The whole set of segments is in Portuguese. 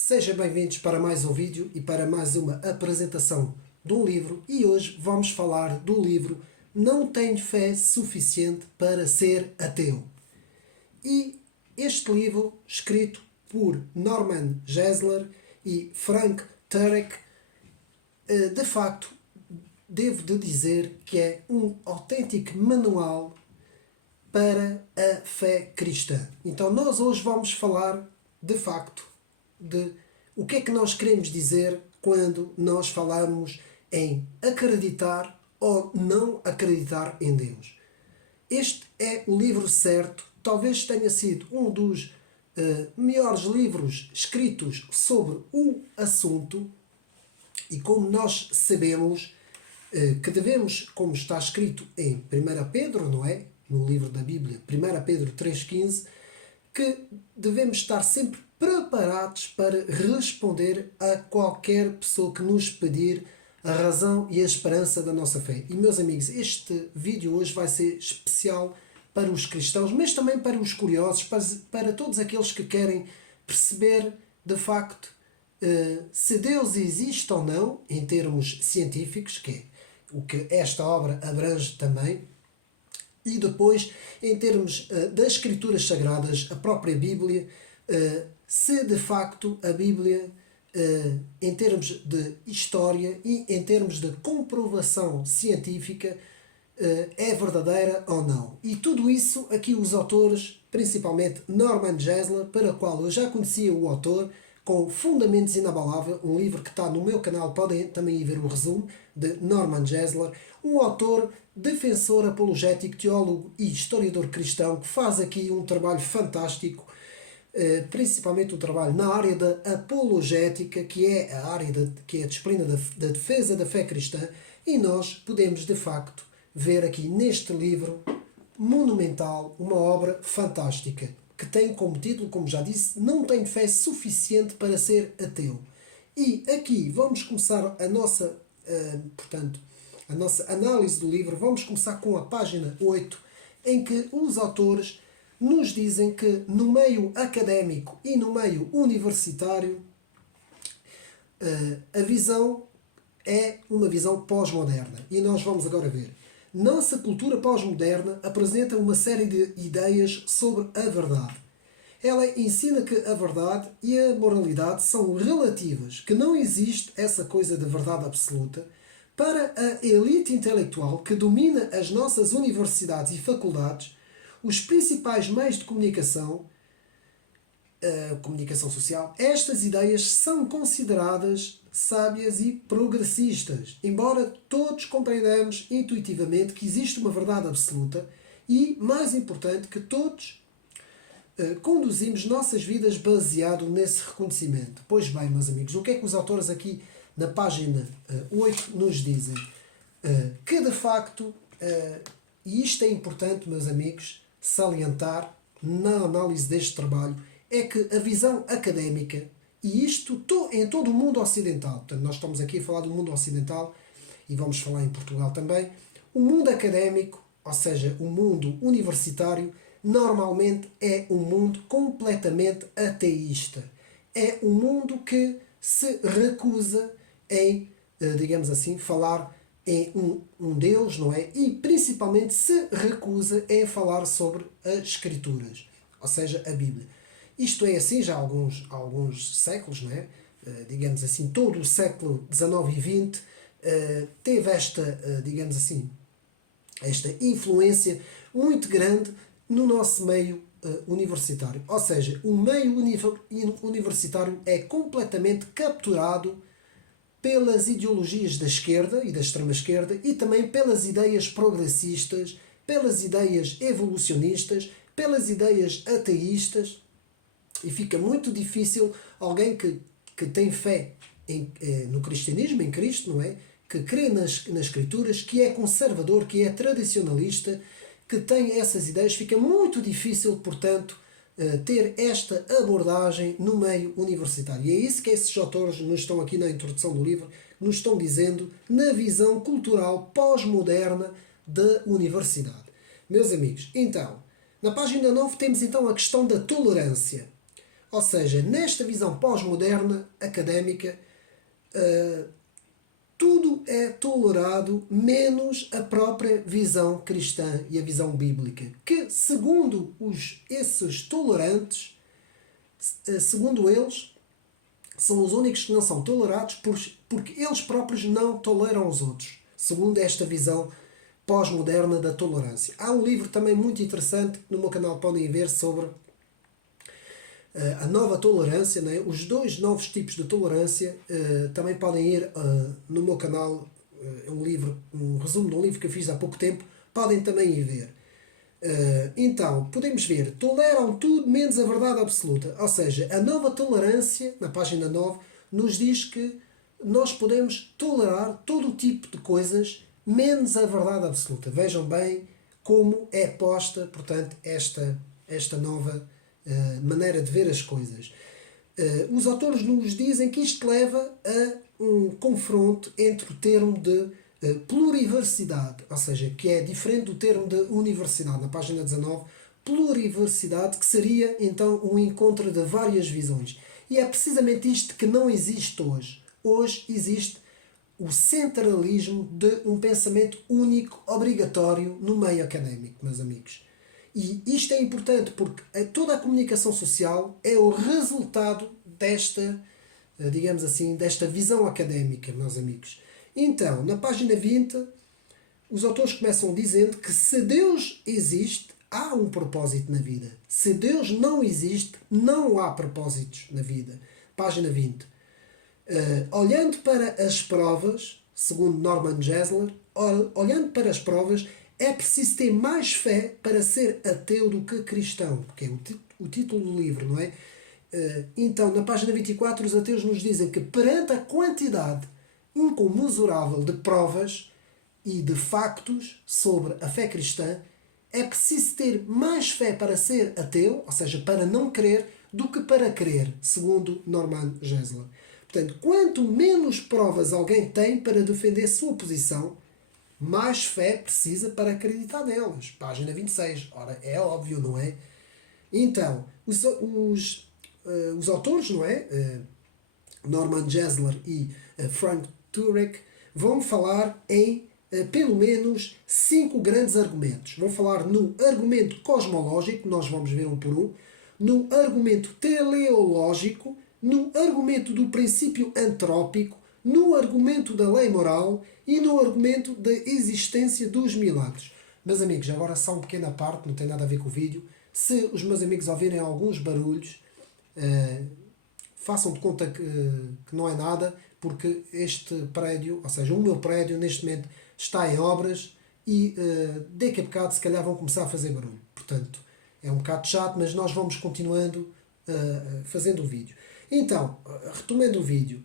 Sejam bem-vindos para mais um vídeo e para mais uma apresentação de um livro, e hoje vamos falar do livro Não Tenho Fé Suficiente para Ser Ateu. E este livro, escrito por Norman Geisler e Frank Turek, de facto, devo de dizer que é um autêntico manual para a fé cristã. Então nós hoje vamos falar, de facto, de o que é que nós queremos dizer quando nós falamos em acreditar ou não acreditar em Deus. Este é o livro certo, talvez tenha sido um dos melhores livros escritos sobre o assunto, e como nós sabemos que devemos, como está escrito em 1 Pedro, não é? No livro da Bíblia, 1 Pedro 3,15, que devemos estar sempre preparados para responder a qualquer pessoa que nos pedir a razão e a esperança da nossa fé. E, meus amigos, este vídeo hoje vai ser especial para os cristãos, mas também para os curiosos, para todos aqueles que querem perceber, de facto, se Deus existe ou não, em termos científicos, que é o que esta obra abrange também, e depois, em termos das Escrituras Sagradas, a própria Bíblia, se de facto a Bíblia, em termos de história e em termos de comprovação científica, é verdadeira ou não. E tudo isso aqui os autores, principalmente Norman Geisler, para o qual eu já conhecia o autor, com Fundamentos Inabaláveis, um livro que está no meu canal, podem também ir ver o resumo, de Norman Geisler, um autor, defensor, apologético, teólogo e historiador cristão, que faz aqui um trabalho fantástico, principalmente o trabalho na área da apologética, que é a área que é a disciplina da defesa da fé cristã, e nós podemos, de facto, ver aqui neste livro monumental uma obra fantástica, que tem como título, como já disse, Não Tenho Fé Suficiente para Ser Ateu. E aqui vamos começar a nossa, portanto, a nossa análise do livro. Vamos começar com a página 8, em que os autores nos dizem que no meio académico e no meio universitário a visão é uma visão pós-moderna. E nós vamos agora ver. Nossa cultura pós-moderna apresenta uma série de ideias sobre a verdade. Ela ensina que a verdade e a moralidade são relativas, que não existe essa coisa de verdade absoluta. Para a elite intelectual que domina as nossas universidades e faculdades, os principais meios de comunicação, comunicação social, estas ideias são consideradas sábias e progressistas, embora todos compreendamos intuitivamente que existe uma verdade absoluta e, mais importante, que todos conduzimos nossas vidas baseado nesse reconhecimento. Pois bem, meus amigos, o que é que os autores aqui na página 8 nos dizem? Que de facto, e isto é importante, meus amigos, salientar na análise deste trabalho, é que a visão académica, e isto em todo o mundo ocidental, portanto nós estamos aqui a falar do mundo ocidental e vamos falar em Portugal também, o mundo académico, ou seja, o mundo universitário, normalmente é um mundo completamente ateísta. É um mundo que se recusa em, digamos assim, falar em um Deus, não é? E principalmente se recusa em falar sobre as Escrituras, ou seja, a Bíblia. Isto é assim já há alguns séculos, não é? Digamos assim, todo o século XIX e XX teve esta, digamos assim, esta influência muito grande no nosso meio universitário. Ou seja, o meio universitário é completamente capturado pelas ideologias da esquerda e da extrema-esquerda e também pelas ideias progressistas, pelas ideias evolucionistas, pelas ideias ateístas, e fica muito difícil alguém que tem fé no cristianismo, em Cristo, não é? Que crê nas Escrituras, que é conservador, que é tradicionalista, que tem essas ideias, fica muito difícil, portanto, ter esta abordagem no meio universitário. E é isso que esses autores nos estão aqui na introdução do livro, nos estão dizendo na visão cultural pós-moderna da universidade. Meus amigos, então, na página 9 temos então a questão da tolerância. Ou seja, nesta visão pós-moderna, académica, tudo é tolerado menos a própria visão cristã e a visão bíblica, que, segundo esses tolerantes, segundo eles, são os únicos que não são tolerados porque eles próprios não toleram os outros, segundo esta visão pós-moderna da tolerância. Há um livro também muito interessante que no meu canal podem ver sobre a nova tolerância, né? Os dois novos tipos de tolerância. Também podem ir no meu canal, um livro, um resumo de um livro que eu fiz há pouco tempo, podem também ir ver. Então, podemos ver, toleram tudo menos a verdade absoluta. Ou seja, a nova tolerância, na página 9, nos diz que nós podemos tolerar todo o tipo de coisas menos a verdade absoluta. Vejam bem como é posta, portanto, esta nova maneira de ver as coisas. Os autores nos dizem que isto leva a um confronto entre o termo de pluriversidade, ou seja, que é diferente do termo de universidade, na página 19, pluriversidade, que seria então um encontro de várias visões. E é precisamente isto que não existe hoje. Hoje existe o centralismo de um pensamento único, obrigatório, no meio académico, meus amigos. E isto é importante porque toda a comunicação social é o resultado desta, digamos assim, desta visão académica, meus amigos. Então, na página 20, os autores começam dizendo que se Deus existe, há um propósito na vida. Se Deus não existe, não há propósitos na vida. Página 20. Olhando para as provas, segundo Norman Geisler, olhando para as provas, é preciso ter mais fé para ser ateu do que cristão, porque é o título do livro, não é? Então, na página 24, os ateus nos dizem que perante a quantidade incomensurável de provas e de factos sobre a fé cristã, é preciso ter mais fé para ser ateu, ou seja, para não crer, do que para crer, segundo Norman Geisler. Portanto, quanto menos provas alguém tem para defender sua posição, mais fé precisa para acreditar nelas. Página 26. Ora, é óbvio, não é? Então, os autores, não é? Norman Geisler e Frank Turek vão falar em pelo menos 5 grandes argumentos. Vão falar no argumento cosmológico, nós vamos ver um por um, no argumento teleológico, no argumento do princípio antrópico, no argumento da lei moral e no argumento da existência dos milagres. Meus amigos, agora só uma pequena parte, não tem nada a ver com o vídeo. Se os meus amigos ouvirem alguns barulhos, façam de conta que não é nada, porque este prédio, ou seja, o meu prédio, neste momento está em obras e daqui a bocado se calhar vão começar a fazer barulho. Portanto, é um bocado chato, mas nós vamos continuando fazendo o vídeo. Então, retomando o vídeo,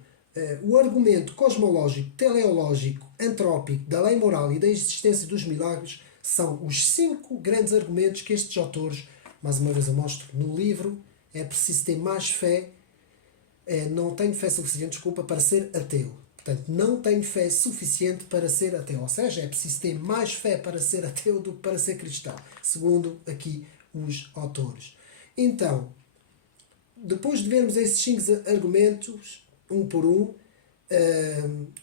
o argumento cosmológico, teleológico, antrópico, da lei moral e da existência dos milagres são os 5 grandes argumentos que estes autores, mais uma vez eu mostro no livro. É preciso ter mais fé, não tenho fé suficiente, desculpa, para ser ateu. Portanto, não tenho fé suficiente para ser ateu. Ou seja, é preciso ter mais fé para ser ateu do que para ser cristão, segundo aqui os autores. Então, depois de vermos esses 5 argumentos, um por um,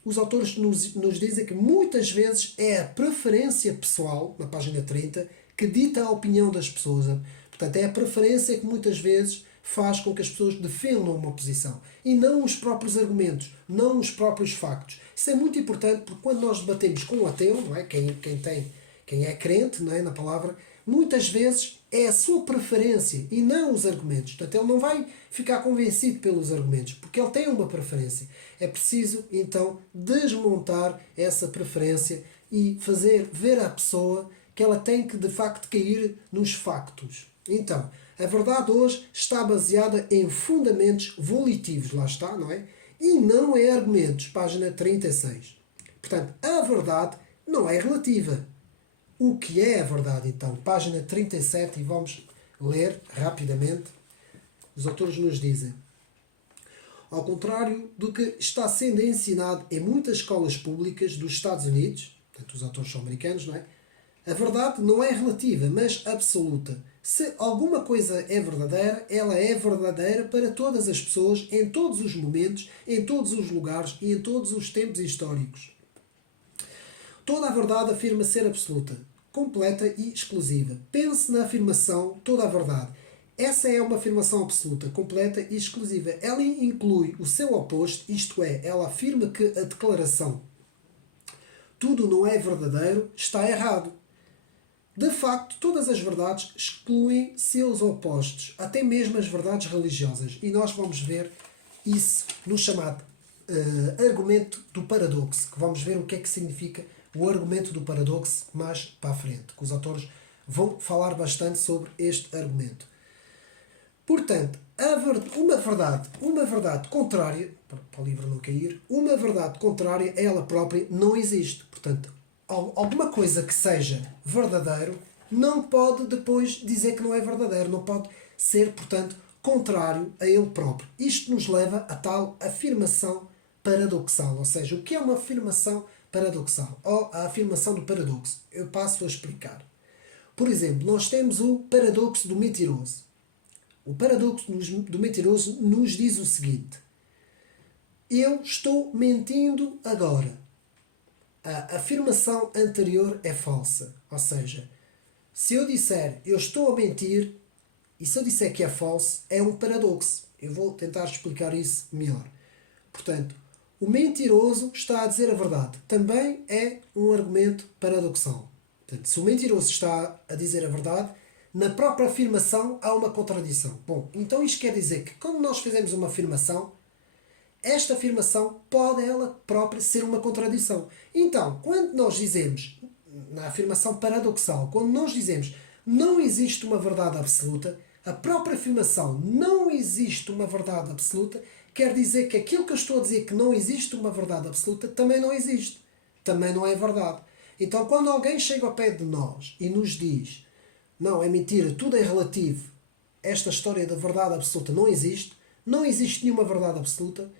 os autores nos dizem que muitas vezes é a preferência pessoal, na página 30, que dita a opinião das pessoas. Portanto, é a preferência que muitas vezes faz com que as pessoas defendam uma posição e não os próprios argumentos, não os próprios factos. Isso é muito importante porque quando nós debatemos com um ateu, não é? Quem é crente, não é? Na palavra, muitas vezes é a sua preferência e não os argumentos. Portanto, ele não vai ficar convencido pelos argumentos, porque ele tem uma preferência. É preciso, então, desmontar essa preferência e fazer ver à pessoa que ela tem que, de facto, cair nos factos. Então, a verdade hoje está baseada em fundamentos volitivos, lá está, não é? E não em argumentos, página 36. Portanto, a verdade não é relativa. O que é a verdade, então? Página 37, e vamos ler rapidamente. Os autores nos dizem: ao contrário do que está sendo ensinado em muitas escolas públicas dos Estados Unidos, portanto, os autores são americanos, não é? A verdade não é relativa, mas absoluta. Se alguma coisa é verdadeira, ela é verdadeira para todas as pessoas, em todos os momentos, em todos os lugares e em todos os tempos históricos. Toda a verdade afirma ser absoluta, completa e exclusiva. Pense na afirmação toda a verdade. Essa é uma afirmação absoluta, completa e exclusiva. Ela inclui o seu oposto, isto é, ela afirma que a declaração tudo não é verdadeiro está errado. De facto, todas as verdades excluem seus opostos, até mesmo as verdades religiosas. E nós vamos ver isso no chamado argumento do paradoxo, que vamos ver o que é que significa o argumento do paradoxo mais para a frente, que os autores vão falar bastante sobre este argumento. Portanto, uma verdade contrária, para o livro não cair, uma verdade contrária a ela própria não existe. Portanto, alguma coisa que seja verdadeiro não pode depois dizer que não é verdadeiro, não pode ser, portanto, contrário a ele próprio. Isto nos leva a tal afirmação paradoxal, ou seja, o que é uma afirmação paradoxal, ou a afirmação do paradoxo. Eu passo a explicar. Por exemplo, nós temos o paradoxo do mentiroso. O paradoxo do mentiroso nos diz o seguinte: eu estou mentindo agora. A afirmação anterior é falsa. Ou seja, se eu disser eu estou a mentir e se eu disser que é falso, é um paradoxo. Eu vou tentar explicar isso melhor. Portanto, o mentiroso está a dizer a verdade. Também é um argumento paradoxal. Portanto, se o mentiroso está a dizer a verdade, na própria afirmação há uma contradição. Bom, então isto quer dizer que quando nós fizemos uma afirmação, esta afirmação pode ela própria ser uma contradição. Então, quando nós dizemos, na afirmação paradoxal, quando nós dizemos não existe uma verdade absoluta, a própria afirmação não existe uma verdade absoluta, quer dizer que aquilo que eu estou a dizer que não existe uma verdade absoluta, também não existe. Também não é verdade. Então, quando alguém chega ao pé de nós e nos diz não, é mentira, tudo é relativo, esta história da verdade absoluta não existe, não existe nenhuma verdade absoluta,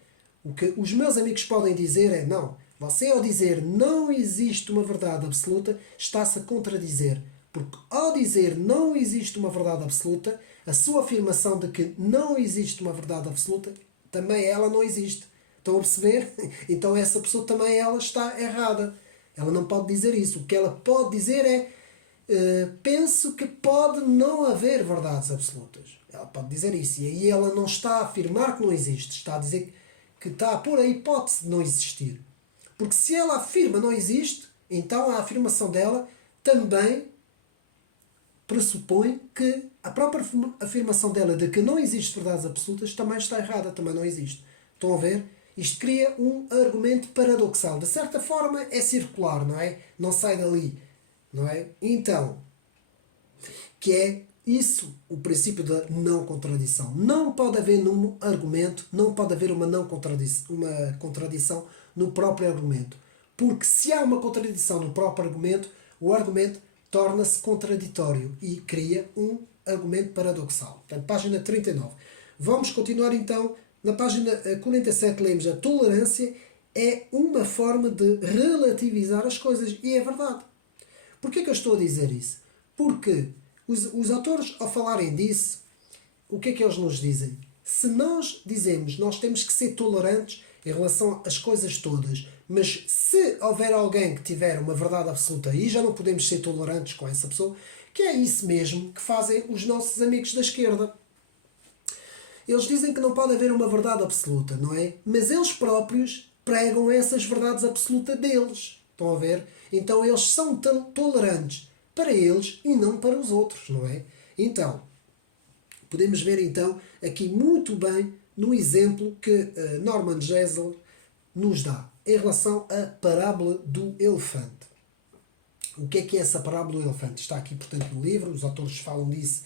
o que os meus amigos podem dizer é não, você ao dizer não existe uma verdade absoluta, está-se a contradizer. Porque ao dizer não existe uma verdade absoluta, a sua afirmação de que não existe uma verdade absoluta, também ela não existe. Estão a perceber? Então essa pessoa também ela está errada. Ela não pode dizer isso. O que ela pode dizer é penso que pode não haver verdades absolutas. Ela pode dizer isso. E aí ela não está a afirmar que não existe. Está a dizer que está a pôr a hipótese de não existir. Porque se ela afirma não existe, então a afirmação dela também pressupõe que a própria afirmação dela de que não existe verdades absolutas também está errada, também não existe. Estão a ver? Isto cria um argumento paradoxal. De certa forma é circular, não é? Não sai dali, não é? Então, que é isso o princípio da não contradição. Não pode haver num argumento, não pode haver uma contradição no próprio argumento. Porque se há uma contradição no próprio argumento, o argumento torna-se contraditório e cria um argumento paradoxal. Portanto, página 39. Vamos continuar então. Na página 47 lemos a tolerância é uma forma de relativizar as coisas. E é verdade. Porquê que eu estou a dizer isso? Porque os autores, ao falarem disso, o que é que eles nos dizem? Se nós dizemos nós temos que ser tolerantes em relação às coisas todas, mas se houver alguém que tiver uma verdade absoluta, aí já não podemos ser tolerantes com essa pessoa, que é isso mesmo que fazem os nossos amigos da esquerda. Eles dizem que não pode haver uma verdade absoluta, não é? Mas eles próprios pregam essas verdades absolutas deles. Estão a ver? Então eles são tolerantes para eles e não para os outros, não é? Então, podemos ver então aqui muito bem no exemplo que Norman Geisler nos dá em relação à parábola do elefante. O que é essa parábola do elefante? Está aqui, portanto, no livro, os autores falam disso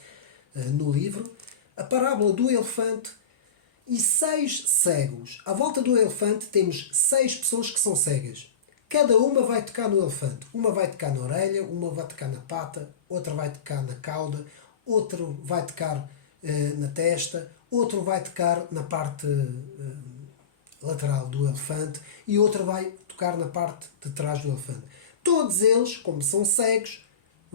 no livro. A parábola do elefante e 6 cegos. À volta do elefante temos 6 pessoas que são cegas. Cada uma vai tocar no elefante. Uma vai tocar na orelha, uma vai tocar na pata, outra vai tocar na cauda, outro vai tocar na testa, outro vai tocar na parte lateral do elefante e outro vai tocar na parte de trás do elefante. Todos eles, como são cegos,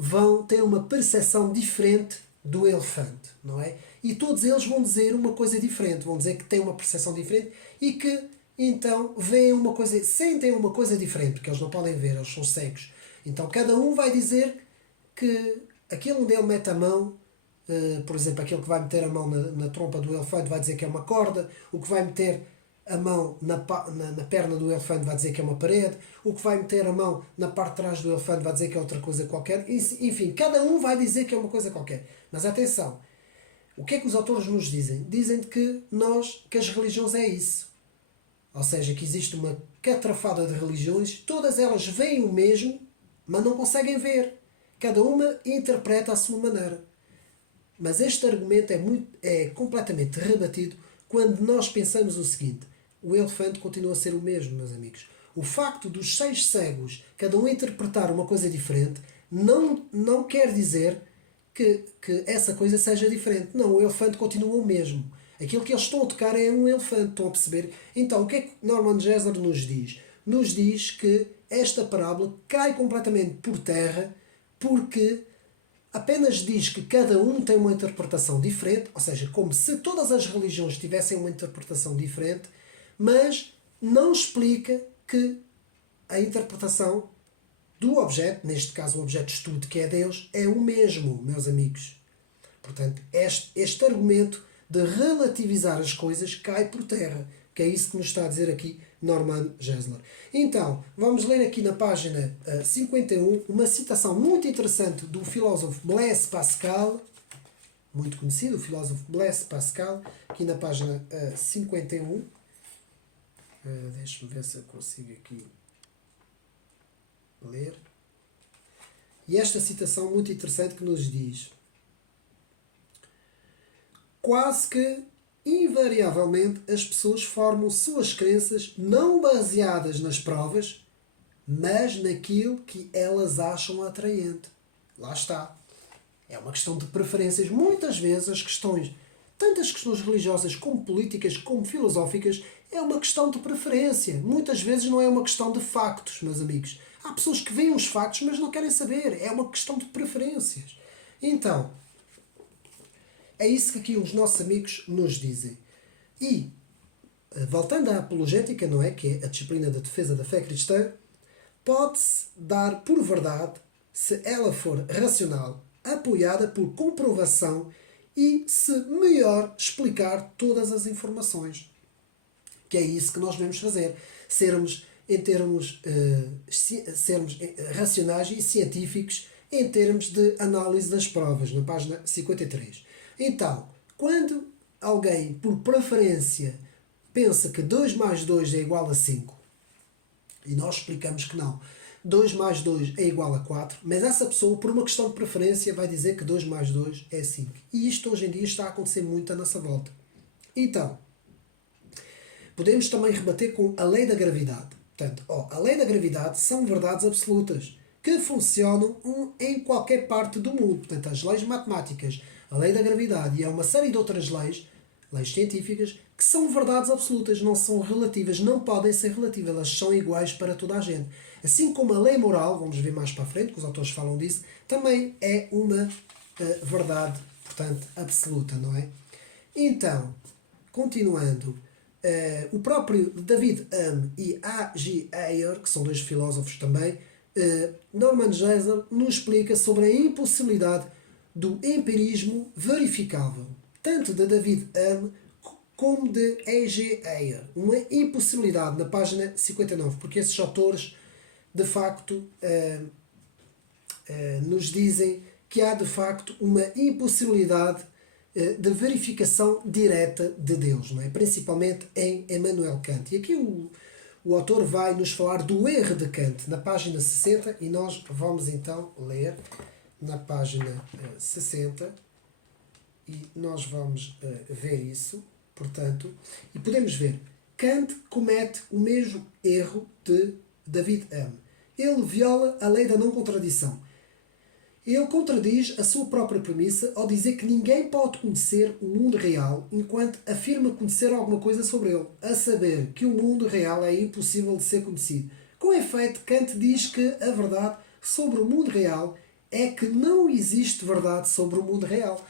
vão ter uma percepção diferente do elefante, não é? E todos eles vão dizer uma coisa diferente, vão dizer que têm uma percepção diferente e que então veem uma coisa, sentem uma coisa diferente, porque eles não podem ver, eles são cegos. Então cada um vai dizer que aquele onde ele mete a mão, por exemplo, aquele que vai meter a mão na trompa do elefante vai dizer que é uma corda, o que vai meter a mão na perna do elefante vai dizer que é uma parede, o que vai meter a mão na parte de trás do elefante vai dizer que é outra coisa qualquer, enfim, cada um vai dizer que é uma coisa qualquer. Mas atenção, o que é que os autores nos dizem? Dizem que as religiões é isso. Ou seja, que existe uma catrafada de religiões, todas elas veem o mesmo, mas não conseguem ver. Cada uma interpreta à sua maneira. Mas este argumento é completamente rebatido quando nós pensamos o seguinte: o elefante continua a ser o mesmo, meus amigos. O facto dos 6 cegos, cada um interpretar uma coisa diferente, não quer dizer que essa coisa seja diferente. Não, o elefante continua o mesmo. Aquilo que eles estão a tocar é um elefante, estão a perceber? Então, o que é que Norman Geisler nos diz? Nos diz que esta parábola cai completamente por terra porque apenas diz que cada um tem uma interpretação diferente, ou seja, como se todas as religiões tivessem uma interpretação diferente, mas não explica que a interpretação do objeto, neste caso o objeto de estudo que é Deus, é o mesmo, meus amigos. Portanto, este argumento de relativizar as coisas cai por terra, que é isso que nos está a dizer aqui Norman Geisler. Então, vamos ler aqui na página 51 uma citação muito interessante do filósofo Blaise Pascal, muito conhecido, o filósofo Blaise Pascal, aqui na página 51. Deixa-me ver se eu consigo aqui ler. E esta citação muito interessante que nos diz: quase que invariavelmente as pessoas formam suas crenças não baseadas nas provas, mas naquilo que elas acham atraente. Lá está. É uma questão de preferências. Muitas vezes as questões, tanto as questões religiosas como políticas como filosóficas, é uma questão de preferência. Muitas vezes não é uma questão de factos, meus amigos. Há pessoas que veem os factos, mas não querem saber. É uma questão de preferências. Então, é isso que aqui os nossos amigos nos dizem. E, voltando à apologética, não é? Que é a disciplina da defesa da fé cristã, pode-se dar por verdade se ela for racional, apoiada por comprovação e se melhor explicar todas as informações. Que é isso que nós devemos fazer. Sermos racionais e científicos em termos de análise das provas, na página 53. Então, quando alguém, por preferência, pensa que 2 mais 2 é igual a 5, e nós explicamos que não, 2 mais 2 é igual a 4, mas essa pessoa, por uma questão de preferência, vai dizer que 2 mais 2 é 5. E isto hoje em dia está a acontecer muito à nossa volta. Então, podemos também rebater com a lei da gravidade. Portanto, a lei da gravidade são verdades absolutas que funcionam em qualquer parte do mundo. Portanto, as leis matemáticas, a lei da gravidade e há uma série de outras leis científicas, que são verdades absolutas, não são relativas, não podem ser relativas, elas são iguais para toda a gente. Assim como a lei moral, vamos ver mais para a frente, que os autores falam disso, também é uma verdade, portanto, absoluta, não é? Então, continuando, o próprio David Hume e A.G. Ayer, que são 2 filósofos também, Norman Geisler nos explica sobre a impossibilidade do empirismo verificável, tanto de David Hume como de A.G. Ayer. Uma impossibilidade na página 59, porque esses autores, de facto, nos dizem que há, de facto, uma impossibilidade de verificação direta de Deus, não é? Principalmente em Emmanuel Kant. E aqui o autor vai nos falar do erro de Kant, na página 60, e nós vamos então ler na página 60, e nós vamos ver isso, portanto, e podemos ver, Kant comete o mesmo erro de David Hume. Ele viola a lei da não contradição. Ele contradiz a sua própria premissa ao dizer que ninguém pode conhecer o mundo real enquanto afirma conhecer alguma coisa sobre ele, a saber que o mundo real é impossível de ser conhecido. Com efeito, Kant diz que a verdade sobre o mundo real é que não existe verdade sobre o mundo real.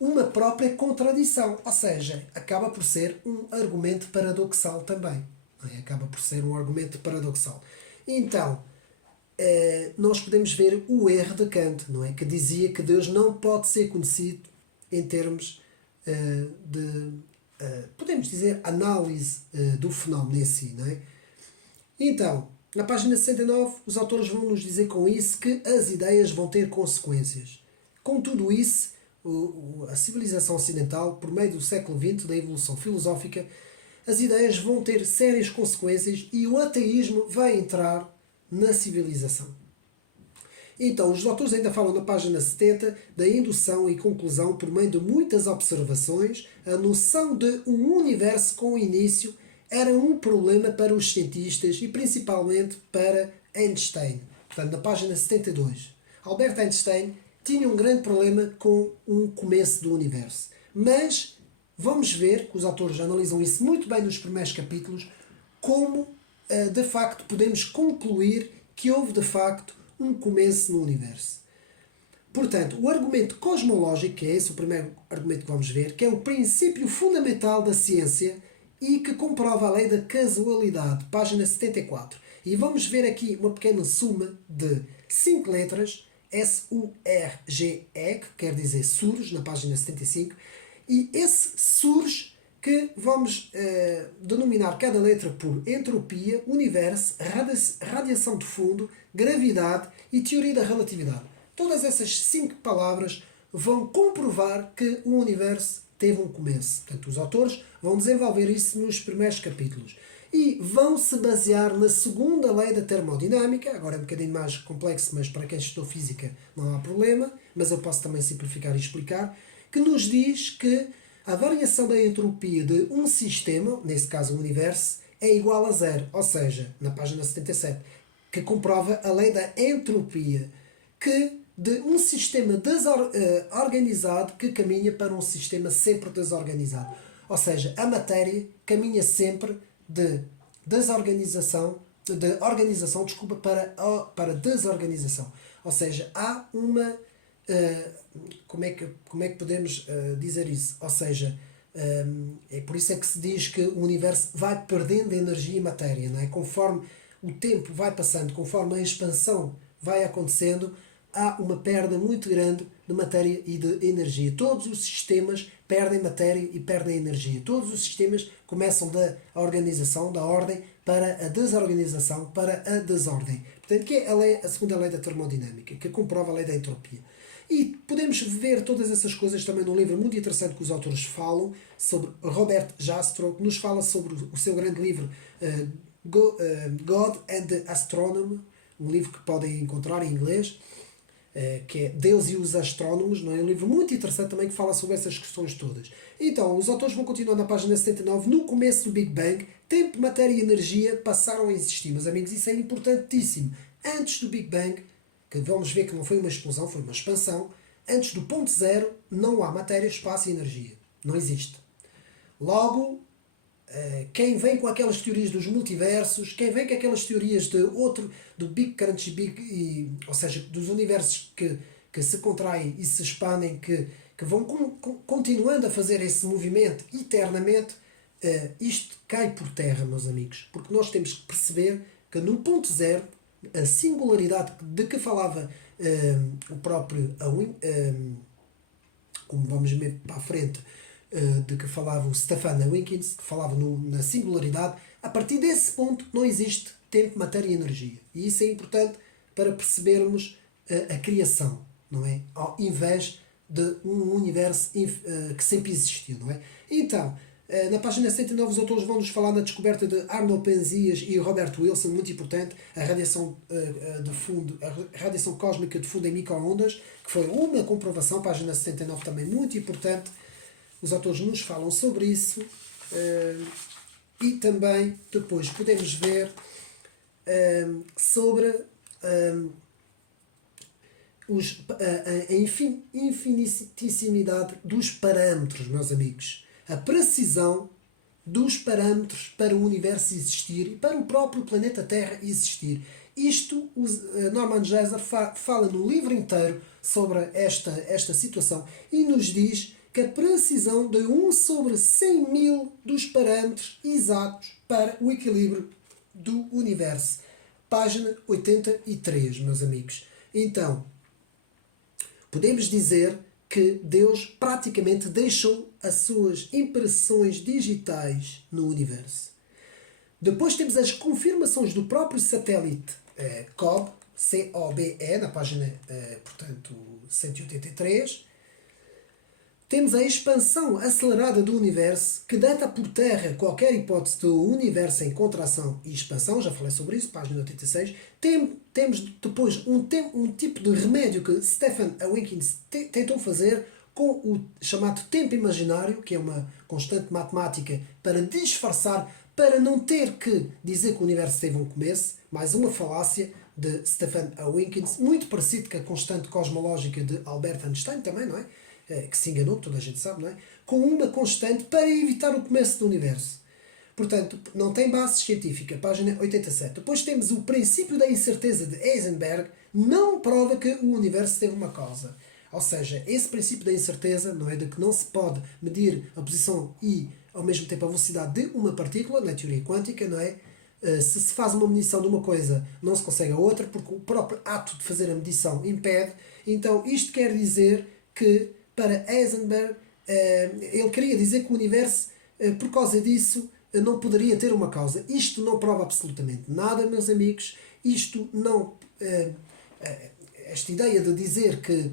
Uma própria contradição, ou seja, acaba por ser um argumento paradoxal também. Não é? Acaba por ser um argumento paradoxal. Então, nós podemos ver o erro de Kant, não é? Que dizia que Deus não pode ser conhecido em termos de, podemos dizer, análise do fenómeno em si, não é? Então, na página 69, os autores vão nos dizer com isso que as ideias vão ter consequências. Com tudo isso, a civilização ocidental, por meio do século XX, da evolução filosófica, as ideias vão ter sérias consequências e o ateísmo vai entrar na civilização. Então, os autores ainda falam na página 70 da indução e conclusão por meio de muitas observações. A noção de um universo com início era um problema para os cientistas e principalmente para Einstein. Portanto, na página 72. Albert Einstein tinha um grande problema com um começo do universo. Mas vamos ver, que os autores analisam isso muito bem nos primeiros capítulos, como de facto podemos concluir que houve de facto um começo no universo. Portanto, o argumento cosmológico, que é esse o primeiro argumento que vamos ver, que é o princípio fundamental da ciência e que comprova a lei da casualidade, página 74. E vamos ver aqui uma pequena suma de 5 letras, S-U-R-G-E, que quer dizer surge, na página 75, e esse surge que vamos denominar cada letra por entropia, universo, radiação de fundo, gravidade e teoria da relatividade. Todas essas 5 palavras vão comprovar que o universo teve um começo. Portanto, os autores vão desenvolver isso nos primeiros capítulos. E vão se basear na segunda lei da termodinâmica. Agora é um bocadinho mais complexo, mas para quem estudou física não há problema. Mas eu posso também simplificar e explicar. Que nos diz que a variação da entropia de um sistema, nesse caso o universo, é igual a zero. Ou seja, na página 77, que comprova a lei da entropia, que de um sistema desorganizado que caminha para um sistema sempre desorganizado. Ou seja, a matéria caminha sempre de organização para desorganização. Ou seja, há uma... como é que podemos dizer isso? Ou seja, é por isso é que se diz que o universo vai perdendo energia e matéria, não é? Conforme o tempo vai passando, conforme a expansão vai acontecendo, há uma perda muito grande de matéria e de energia. Todos os sistemas perdem matéria e perdem energia. Todos os sistemas começam da organização, da ordem, para a desorganização, para a desordem. Portanto, que é a segunda lei da termodinâmica, que comprova a lei da entropia. E podemos ver todas essas coisas também num livro muito interessante que os autores falam, sobre Robert Jastrow, que nos fala sobre o seu grande livro God and the Astronomer, um livro que podem encontrar em inglês, que é Deus e os Astrónomos, não é? Um livro muito interessante também que fala sobre essas questões todas. Então, os autores vão continuar na página 79. No começo do Big Bang, tempo, matéria e energia passaram a existir. Mas, amigos, isso é importantíssimo. Antes do Big Bang, que vamos ver que não foi uma explosão, foi uma expansão, antes do ponto zero não há matéria, espaço e energia. Não existe. Logo, quem vem com aquelas teorias dos multiversos, quem vem com aquelas teorias do Big Crunch, ou seja, dos universos que se contraem e se expandem, que vão continuando a fazer esse movimento eternamente, isto cai por terra, meus amigos. Porque nós temos que perceber que no ponto zero, a singularidade de que falava o próprio como vamos ver para a frente, de que falava o Stefan Hawkins, que falava na singularidade, a partir desse ponto não existe tempo, matéria e energia. E isso é importante para percebermos a criação, não é? Ao invés de um universo que sempre existiu, não é? Então, na página 109 os autores vão nos falar da descoberta de Arnold Penzias e Robert Wilson, muito importante, a radiação de fundo, a radiação cósmica de fundo em micro-ondas, que foi uma comprovação, página 69 também muito importante. Os autores nos falam sobre isso e também depois podemos ver sobre a infinitissimidade dos parâmetros, meus amigos. A precisão dos parâmetros para o universo existir e para o próprio planeta Terra existir. Isto, Norman Geisler fala no livro inteiro sobre esta situação e nos diz que a precisão de 1 sobre 100 mil dos parâmetros exatos para o equilíbrio do universo. Página 83, meus amigos. Então, podemos dizer que Deus praticamente deixou as suas impressões digitais no universo. Depois temos as confirmações do próprio satélite COBE, C-O-B-E, na página, portanto, 183. Temos a expansão acelerada do universo, que deita por terra qualquer hipótese do universo em contração e expansão, já falei sobre isso, página 86. Temos depois um tipo de remédio que Stephen Hawking tentou fazer com o chamado tempo imaginário, que é uma constante matemática para disfarçar, para não ter que dizer que o universo teve um começo, mais uma falácia de Stephen Hawking, muito parecido com a constante cosmológica de Albert Einstein também, não é? Que se enganou, toda a gente sabe, não é? Com uma constante para evitar o começo do universo. Portanto, não tem base científica, página 87. Depois temos o princípio da incerteza de Heisenberg, não prova que o universo teve uma causa. Ou seja, esse princípio da incerteza, não é, de que não se pode medir a posição e, ao mesmo tempo, a velocidade de uma partícula, na teoria quântica, não é? Se se faz uma medição de uma coisa, não se consegue a outra, porque o próprio ato de fazer a medição impede. Então, isto quer dizer que, para Heisenberg, ele queria dizer que o universo, por causa disso, não poderia ter uma causa. Isto não prova absolutamente nada, meus amigos. Isto não... esta ideia de dizer que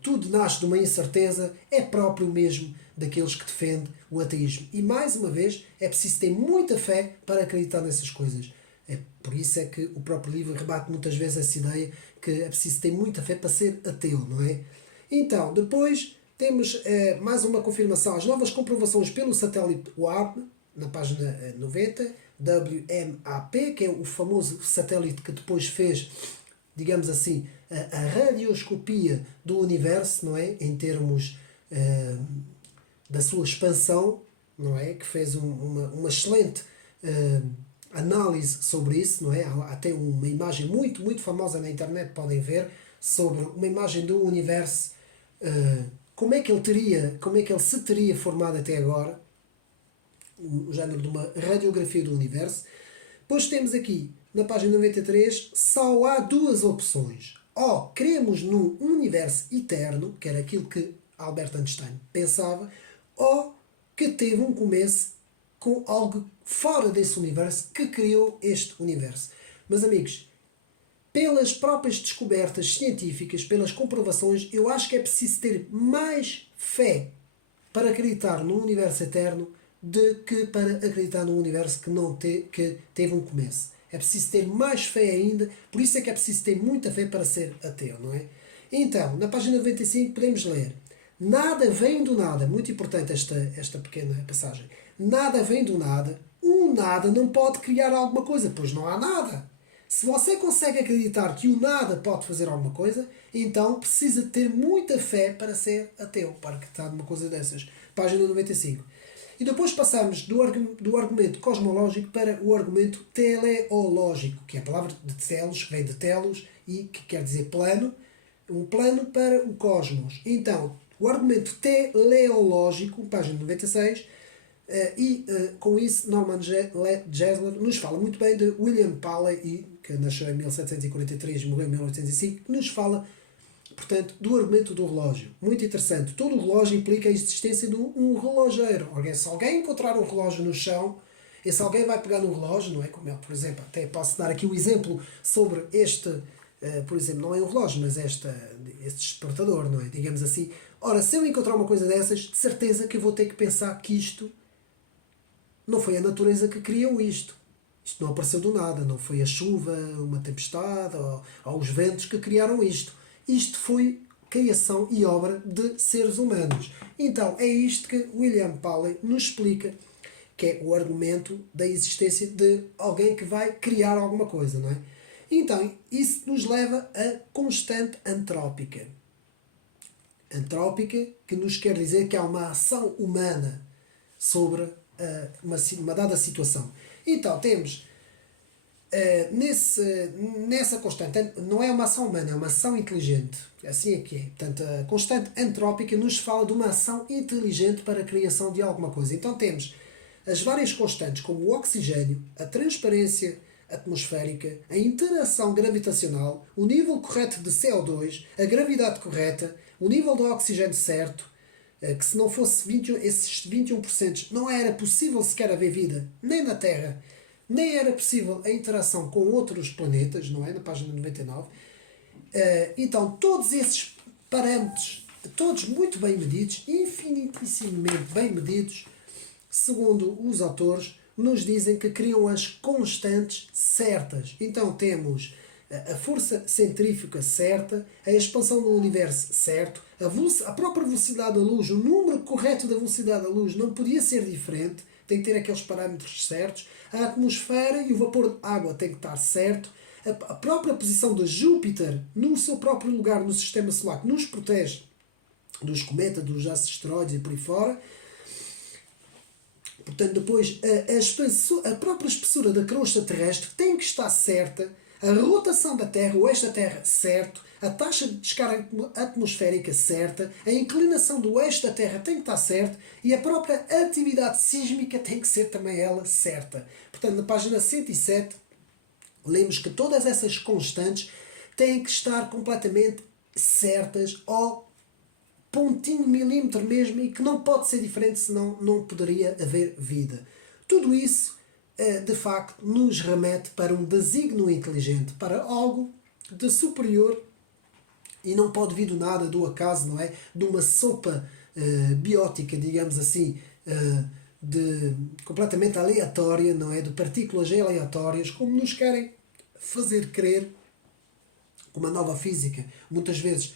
tudo nasce de uma incerteza é próprio mesmo daqueles que defendem o ateísmo. E, mais uma vez, é preciso ter muita fé para acreditar nessas coisas. Por isso é que o próprio livro rebate muitas vezes essa ideia que é preciso ter muita fé para ser ateu, não é? Então, depois temos mais uma confirmação. As novas comprovações pelo satélite WAP, na página 90, WMAP, que é o famoso satélite que depois fez, digamos assim, a radioscopia do universo, não é? Em termos da sua expansão, não é? Que fez uma excelente análise sobre isso, não é? Há até uma imagem muito, muito famosa na internet, podem ver, sobre uma imagem do universo, como é que ele se teria formado até agora, o género de uma radiografia do universo. Depois temos aqui, na página 93, só há duas opções. Ou cremos num universo eterno, que era aquilo que Albert Einstein pensava, ou que teve um começo com algo fora desse universo que criou este universo. Meus amigos, pelas próprias descobertas científicas, pelas comprovações, eu acho que é preciso ter mais fé para acreditar num universo eterno do que para acreditar num universo que teve um começo. É preciso ter mais fé ainda, por isso é que é preciso ter muita fé para ser ateu, não é? Então, na página 95 podemos ler: nada vem do nada. Muito importante esta pequena passagem. Nada vem do nada. O nada não pode criar alguma coisa, pois não há nada. Se você consegue acreditar que o nada pode fazer alguma coisa, então precisa ter muita fé para ser ateu, para acreditar numa coisa dessas. Página 95. E depois passamos do argumento cosmológico para o argumento teleológico, que é a palavra de telos, que vem de telos e que quer dizer plano, um plano para o cosmos. Então, o argumento teleológico, página 96, com isso Norman Geisler nos fala muito bem de William Paley, que nasceu em 1743 e morreu em 1805, que nos fala, portanto, do argumento do relógio. Muito interessante. Todo o relógio implica a existência de um relojeiro. Se alguém encontrar um relógio no chão, esse alguém vai pegar no relógio, não é? Como por exemplo, até posso dar aqui um exemplo sobre este, por exemplo, não é um relógio, mas este despertador, não é? Digamos assim. Ora, se eu encontrar uma coisa dessas, de certeza que eu vou ter que pensar que isto não foi a natureza que criou isto. Isto não apareceu do nada. Não foi a chuva, uma tempestade ou os ventos que criaram isto. Isto foi criação e obra de seres humanos. Então, é isto que William Paley nos explica, que é o argumento da existência de alguém que vai criar alguma coisa, não é? Então, isso nos leva a constante antrópica. Antrópica, que nos quer dizer que há uma ação humana sobre uma dada situação. Então, temos Nessa constante, não é uma ação humana, é uma ação inteligente. Assim é que é. Portanto, a constante antrópica nos fala de uma ação inteligente para a criação de alguma coisa. Então temos as várias constantes, como o oxigênio, a transparência atmosférica, a interação gravitacional, o nível correto de CO2, a gravidade correta, o nível de oxigênio certo, que se não fosse esses 21% não era possível sequer haver vida, nem na Terra, nem era possível a interação com outros planetas, não é? Na página 99. Então, todos esses parâmetros, todos muito bem medidos, infinitissimamente bem medidos, segundo os autores, nos dizem que criam as constantes certas. Então temos a força centrífuga certa, a expansão do universo certo, a própria velocidade da luz, o número correto da velocidade da luz não podia ser diferente, tem que ter aqueles parâmetros certos, a atmosfera e o vapor de água tem que estar certo, a própria posição de Júpiter no seu próprio lugar no sistema solar, que nos protege dos cometas, dos asteroides e por aí fora. Portanto, depois a própria espessura da crosta terrestre tem que estar certa, a rotação da Terra, o eixo da Terra certo, a taxa de descarga atmosférica certa, a inclinação do eixo da Terra tem que estar certa e a própria atividade sísmica tem que ser também ela certa. Portanto, na página 107, lemos que todas essas constantes têm que estar completamente certas ao pontinho milímetro mesmo e que não pode ser diferente, senão não poderia haver vida. Tudo isso, de facto, nos remete para um desígnio inteligente, para algo de superior e não pode vir do nada, do acaso, não é? De uma sopa biótica, digamos assim, completamente aleatória, não é? De partículas aleatórias, como nos querem fazer crer, como a nova física, muitas vezes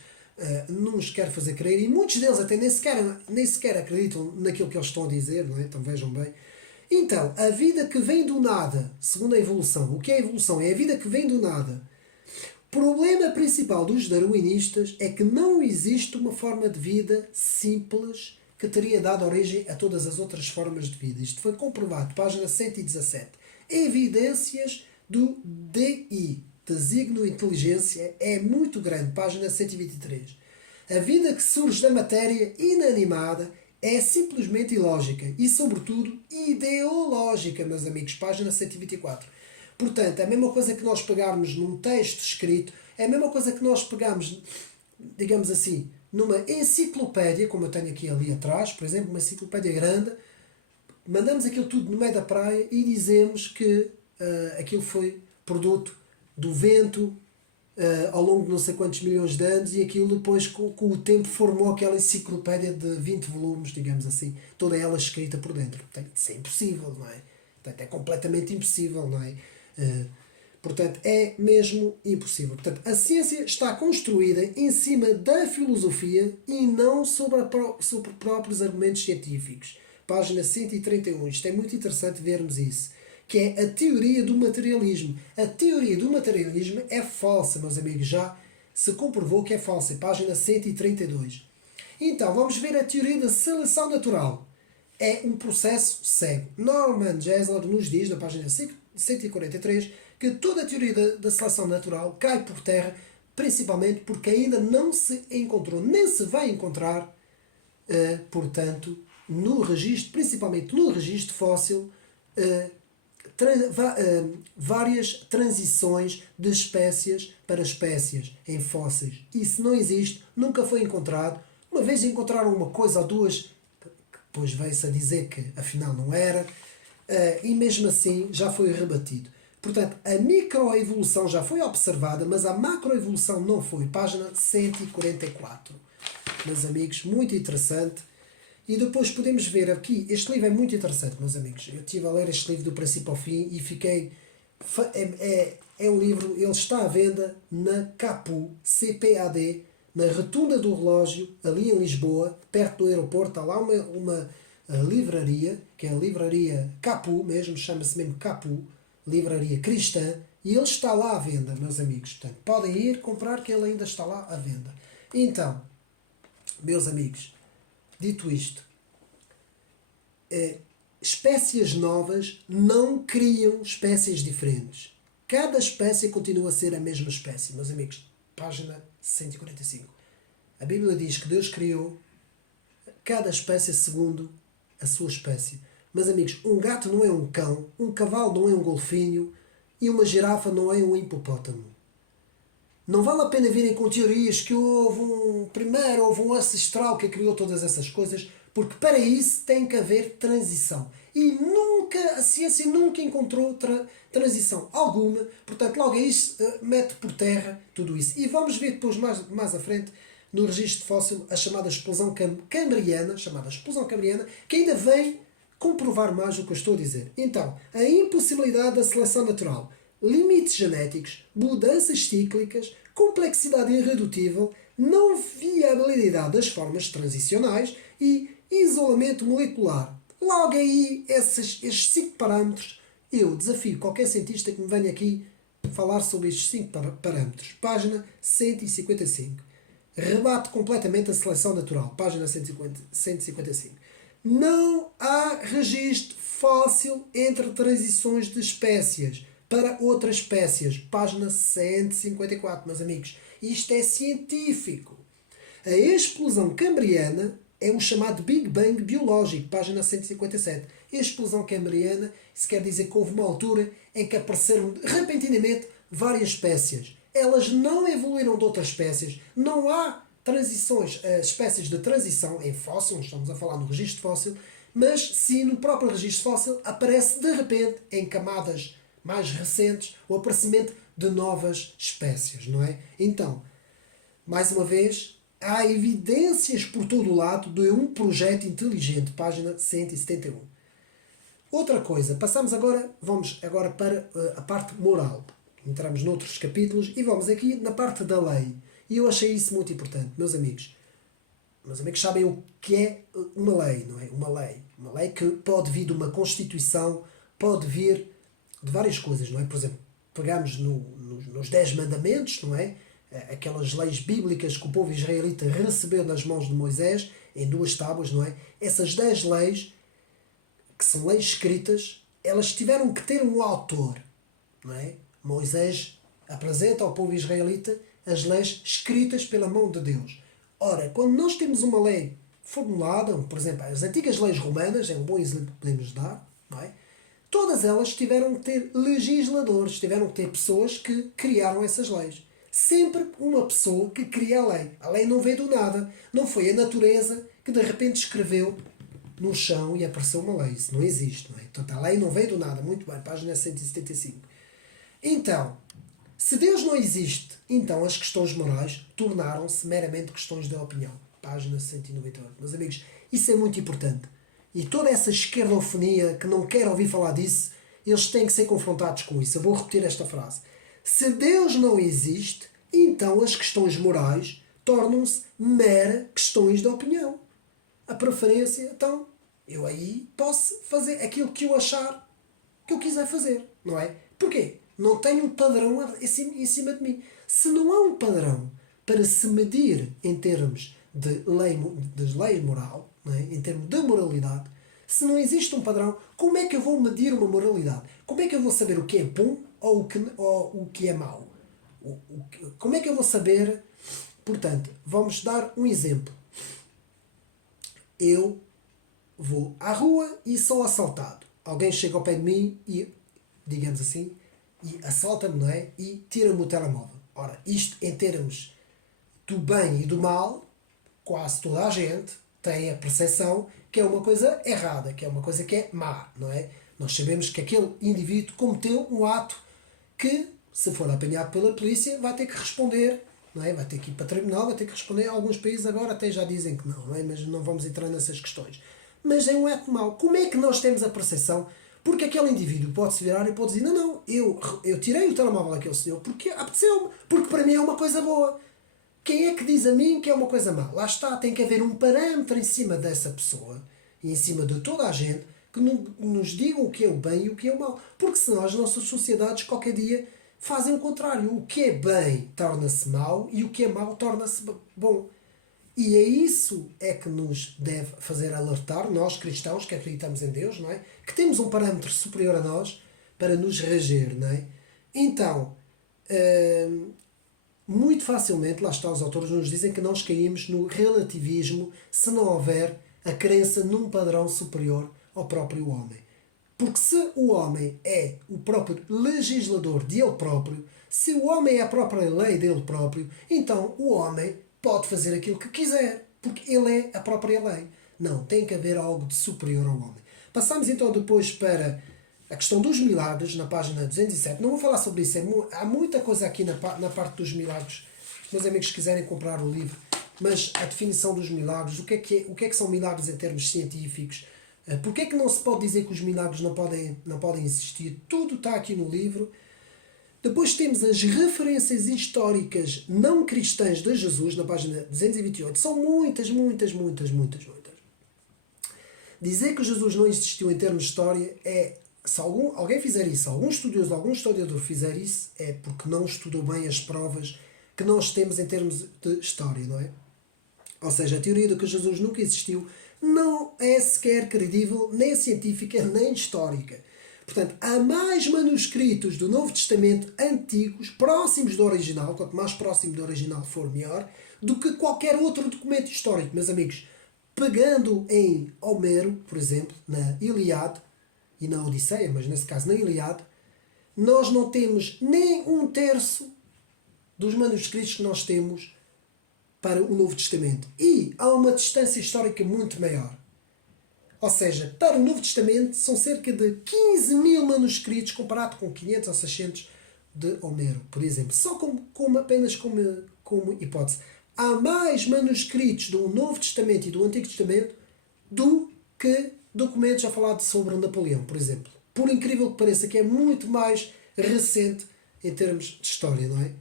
não nos quer fazer crer, e muitos deles até nem sequer acreditam naquilo que eles estão a dizer, não é? Então vejam bem. Então, a vida que vem do nada, segundo a evolução, o que é a evolução? É a vida que vem do nada. O problema principal dos darwinistas é que não existe uma forma de vida simples que teria dado origem a todas as outras formas de vida. Isto foi comprovado, página 117. Evidências do DI, Desígnio Inteligência, é muito grande, página 123. A vida que surge da matéria inanimada é simplesmente ilógica e, sobretudo, ideológica, meus amigos, página 124. Portanto, é a mesma coisa que nós pegarmos num texto escrito, é a mesma coisa que nós pegarmos, digamos assim, numa enciclopédia, como eu tenho aqui ali atrás, por exemplo, uma enciclopédia grande, mandamos aquilo tudo no meio da praia e dizemos que aquilo foi produto do vento ao longo de não sei quantos milhões de anos e aquilo depois com o tempo formou aquela enciclopédia de 20 volumes, digamos assim, toda ela escrita por dentro. Portanto, isso é impossível, não é? Portanto, é completamente impossível, não é? Portanto, é mesmo impossível. Portanto, a ciência está construída em cima da filosofia e não sobre próprios argumentos científicos. Página 131. Isto é muito interessante vermos isso. Que é a teoria do materialismo. A teoria do materialismo é falsa, meus amigos. Já se comprovou que é falsa. Página 132. Então, vamos ver a teoria da seleção natural. É um processo cego. Norman Geisler nos diz, na página 143, que toda a teoria da seleção natural cai por terra, principalmente porque ainda não se encontrou, nem se vai encontrar, portanto, no registro, principalmente no registro fóssil, várias transições de espécies para espécies em fósseis. Isso não existe, nunca foi encontrado. Uma vez encontraram uma coisa ou duas, depois veio-se a dizer que afinal não era, e mesmo assim já foi rebatido. Portanto, a microevolução já foi observada, mas a macroevolução não foi. Página 144. Meus amigos, muito interessante. E depois podemos ver aqui, este livro é muito interessante, meus amigos. Eu estive a ler este livro do princípio ao fim e fiquei... É um livro, ele está à venda na Capu, CPAD, na Rotunda do Relógio, ali em Lisboa, perto do aeroporto. Está lá uma livraria, que é a livraria Capu, mesmo, chama-se mesmo Capu, livraria cristã, e ele está lá à venda, meus amigos. Portanto, podem ir comprar que ele ainda está lá à venda. Então, meus amigos, dito isto, espécies novas não criam espécies diferentes. Cada espécie continua a ser a mesma espécie. Meus amigos, página 145. A Bíblia diz que Deus criou cada espécie segundo a sua espécie. Meus amigos, um gato não é um cão, um cavalo não é um golfinho e uma girafa não é um hipopótamo. Não vale a pena virem com teorias que houve um ancestral que criou todas essas coisas, porque para isso tem que haver transição. E a ciência nunca encontrou transição alguma, portanto logo isso mete por terra tudo isso. E vamos ver depois mais à frente no registro fóssil a chamada explosão cambriana, que ainda vem comprovar mais o que eu estou a dizer. Então, a impossibilidade da seleção natural, limites genéticos, mudanças cíclicas, complexidade irredutível, não viabilidade das formas transicionais e isolamento molecular. Logo aí, estes 5 parâmetros, eu desafio qualquer cientista que me venha aqui falar sobre estes 5 parâmetros. Página 155. Rebate completamente a seleção natural. Página 155. Não há registro fóssil entre transições de espécies para outras espécies. Página 154, meus amigos. Isto é científico. A explosão cambriana é o chamado Big Bang biológico. Página 157. A explosão cambriana, isso quer dizer que houve uma altura em que apareceram repentinamente várias espécies. Elas não evoluíram de outras espécies. Não há transições, espécies de transição em fóssil, estamos a falar no registro fóssil, mas sim no próprio registro fóssil aparece de repente em camadas mais recentes o aparecimento de novas espécies, não é? Então, mais uma vez, há evidências por todo o lado de um projeto inteligente, página 171. Outra coisa, vamos agora para a parte moral. Entramos noutros capítulos e vamos aqui na parte da lei. E eu achei isso muito importante, meus amigos. Meus amigos sabem o que é uma lei, não é? Uma lei que pode vir de uma Constituição, pode vir de várias coisas, não é? Por exemplo, pegamos nos 10 mandamentos, não é? Aquelas leis bíblicas que o povo israelita recebeu nas mãos de Moisés, em 2 tábuas, não é? Essas 10 leis, que são leis escritas, elas tiveram que ter um autor, não é? Moisés apresenta ao povo israelita as leis escritas pela mão de Deus. Ora, quando nós temos uma lei formulada, por exemplo, as antigas leis romanas, é um bom exemplo que podemos dar, não é? Todas elas tiveram que ter legisladores, tiveram que ter pessoas que criaram essas leis. Sempre uma pessoa que cria a lei. A lei não veio do nada. Não foi a natureza que de repente escreveu no chão e apareceu uma lei. Isso não existe, não é? Portanto, a lei não veio do nada. Muito bem, página 175. Então, se Deus não existe, então as questões morais tornaram-se meramente questões de opinião. Página 198. Meus amigos, isso é muito importante. E toda essa esquerdofonia que não quer ouvir falar disso, eles têm que ser confrontados com isso. Eu vou repetir esta frase. Se Deus não existe, então as questões morais tornam-se mera questões de opinião. A preferência, então, eu aí posso fazer aquilo que eu achar que eu quiser fazer, não é? Porquê? Não tenho um padrão em cima de mim. Se não há um padrão para se medir em termos de lei moral, não é? Em termos de moralidade, se não existe um padrão, como é que eu vou medir uma moralidade? Como é que eu vou saber o que é bom ou o que é mau? Como é que eu vou saber? Portanto, vamos dar um exemplo. Eu vou à rua e sou assaltado. Alguém chega ao pé de mim e, digamos assim, e assalta-me, não é? E tira-me o telemóvel. Ora, isto em termos do bem e do mal, quase toda a gente tem a percepção que é uma coisa errada, que é uma coisa que é má, não é? Nós sabemos que aquele indivíduo cometeu um ato que, se for apanhado pela polícia, vai ter que responder, não é? Vai ter que ir para o tribunal, vai ter que responder. Alguns países agora até já dizem que não é? Mas não vamos entrar nessas questões. Mas é um ato mau. Como é que nós temos a percepção? Porque aquele indivíduo pode se virar e pode dizer, não, eu tirei o telemóvel daquele senhor porque apeteceu-me, porque para mim é uma coisa boa. Quem é que diz a mim que é uma coisa má? Lá está, tem que haver um parâmetro em cima dessa pessoa e em cima de toda a gente que nos digam o que é o bem e o que é o mal. Porque senão as nossas sociedades qualquer dia fazem o contrário. O que é bem torna-se mau e o que é mau torna-se bom. E é isso é que nos deve fazer alertar, nós cristãos que acreditamos em Deus, não é? Que temos um parâmetro superior a nós para nos reger, não é? Então, muito facilmente, lá está, os autores nos dizem que nós caímos no relativismo se não houver a crença num padrão superior ao próprio homem. Porque se o homem é o próprio legislador de ele próprio, se o homem é a própria lei dele próprio, então o homem pode fazer aquilo que quiser, porque ele é a própria lei. Não, tem que haver algo de superior ao homem. Passamos então depois para a questão dos milagres, na página 207. Não vou falar sobre isso, há muita coisa aqui na parte dos milagres. Se meus amigos quiserem comprar o livro, mas a definição dos milagres, o que é que são milagres em termos científicos, porque é que não se pode dizer que os milagres não podem existir, tudo está aqui no livro. Depois temos as referências históricas não cristãs de Jesus, na página 228. São muitas. Dizer que Jesus não existiu em termos de história é... Se alguém fizer isso, algum estudioso, algum historiador fizer isso, é porque não estudou bem as provas que nós temos em termos de história, não é? Ou seja, a teoria de que Jesus nunca existiu não é sequer credível, nem científica, nem histórica. Portanto, há mais manuscritos do Novo Testamento antigos, próximos do original, quanto mais próximo do original for, melhor, do que qualquer outro documento histórico, meus amigos. Pegando em Homero, por exemplo, na Ilíada e na Odisseia, mas nesse caso na Ilíada, nós não temos nem um terço dos manuscritos que nós temos para o Novo Testamento. E há uma distância histórica muito maior. Ou seja, para o Novo Testamento são cerca de 15 mil manuscritos comparado com 500 ou 600 de Homero, por exemplo. Só apenas como hipótese. Há mais manuscritos do Novo Testamento e do Antigo Testamento do que documentos a falar sobre Napoleão, por exemplo. Por incrível que pareça, que é muito mais recente em termos de história, não é?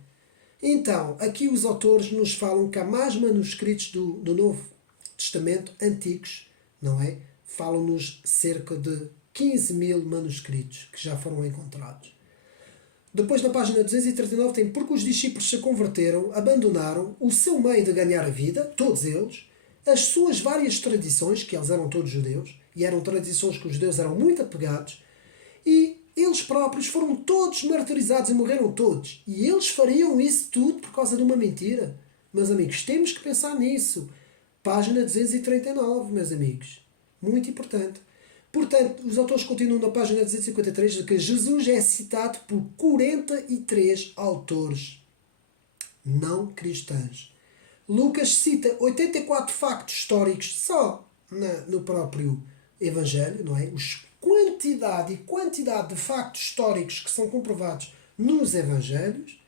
Então, aqui os autores nos falam que há mais manuscritos do Novo Testamento antigos, não é? Falam-nos cerca de 15 mil manuscritos que já foram encontrados. Depois, na página 239, tem: porque os discípulos se converteram, abandonaram o seu meio de ganhar a vida, todos eles, as suas várias tradições, que eles eram todos judeus, e eram tradições que os judeus eram muito apegados, e eles próprios foram todos martirizados e morreram todos. E eles fariam isso tudo por causa de uma mentira. Meus amigos, temos que pensar nisso. Página 239, meus amigos. Muito importante. Portanto, os autores continuam na página 253 de que Jesus é citado por 43 autores não cristãos. Lucas cita 84 factos históricos só no próprio Evangelho, não é? Quantidade de factos históricos que são comprovados nos Evangelhos.